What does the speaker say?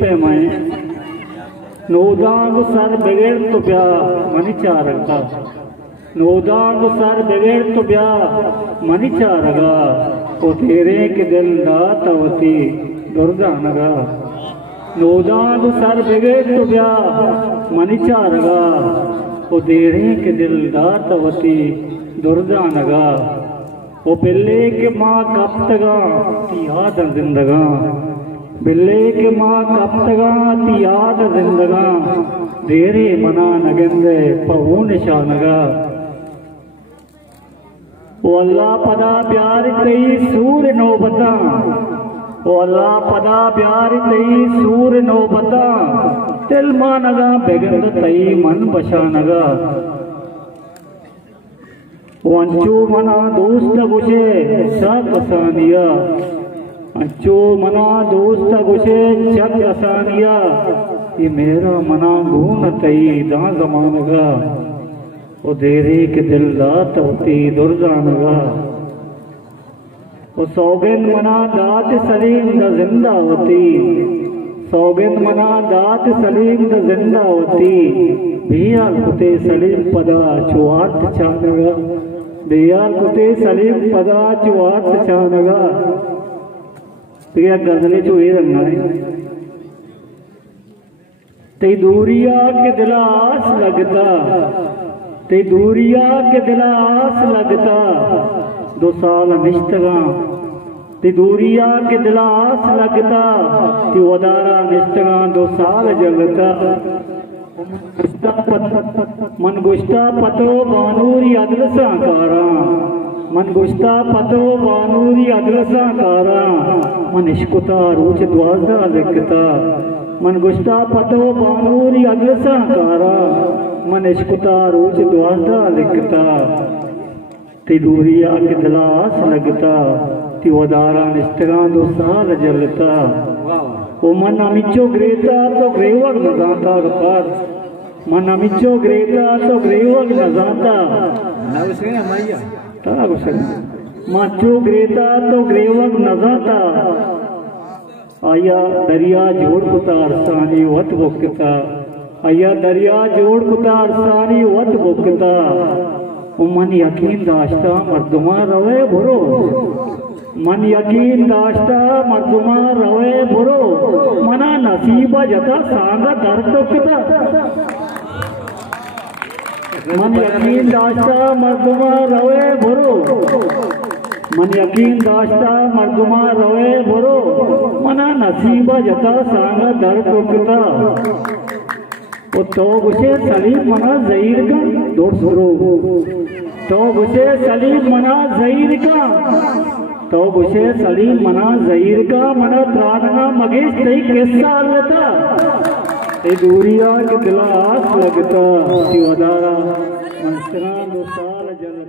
पैमाए नोदांग sir बगैर तो ब्या मनी चारगा नोदांग सर बगैर तो ब्या मनी चारगा ओ तेरे के दिल दा तवती दुर्दानगा नोदांग सर बगैर तो ब्या मनी चारगा ओ तेरे के दिल दा तवती दुर्दानगा ओ पिल्ले के माँ कब तगा याद जिंदगा बिल्ले के माँ कब तगा याद जिंदगा देरे मना नगंदे पहू निशानगा ओ अल्लाह पदा प्यार तई सूर नो बता ओ अल्लाह पदा प्यार तई सूर नो बता तिल मानगा बेगंद तई मन बशानगा अंचो मना दोस्त गुशे शक असानिया अंचो मना दोस्त गुशे शक असानिया ये मेरा मना गुण तई दा जमानगा ओ देरे के दिल दा तवती दुर्जानगा ओ सौगन मना दात सलीम दा जिंदावती सौगन मना दात सलीम दा जिंदावती बियाल कुते सलीम पदा चुआत चानगा बियाल कुते सलीम पदा चुआत चानगा गजले चो ये रंगा है ते दूरिया के दिलास लगता ते दूरिया के दिलास लगता 2 साल निश्तगा ते दूरिया के दिलास लगता ते वदारा निश्तगा 2 साल जलता मन गुस्ता पतो बानूरी अदल साकारा मन गुस्ता पतो बानूरी अदल साकारा मन इश्कुता रूच द्वाजा लिखता मन गुस्ता पतो बानूरी अदल साकारा मन इश्कुता रूच द्वाजा लिखता ते दूरिया के दिलास लगता ती वदारा निश्तगा 2 साल जलता ओ मन अमिचो ग्रेता तो ग्रेवक नजाता रकार मन अमिचो ग्रेता तो ग्रेवक नजाता तारा गुस्सा माचो ग्रेता तो ग्रेवक नजाता आया दरिया जोड़ कुतार सानी वत बुकता आया दरिया जोड़ कुतार सानी वत बुकता ओ मन यकीन दाश्ता मर्दुमा रवे भरो मन यकीन दाश्ता मर्दुमा रवे भरो मना नसीबा जता सांगा दर्द मन यकीन दाश्ता मर्दुमा रवे भरो मन यकीन दाश्ता मर्दुमा रवे भरो मना नसीबा जता सांगा दर्द उकता ओ तो गुशे सलीम मना ज़हीर का दौड़ सुरो तो गुशे सलीम मना ज़हीर का तो गुशे सलीम मना ज़हीर का मना त्राणना मगेश तई किस्सा लेता ए दूरिया के दिलास लगता ती वदारा मनसरा 2 साल जल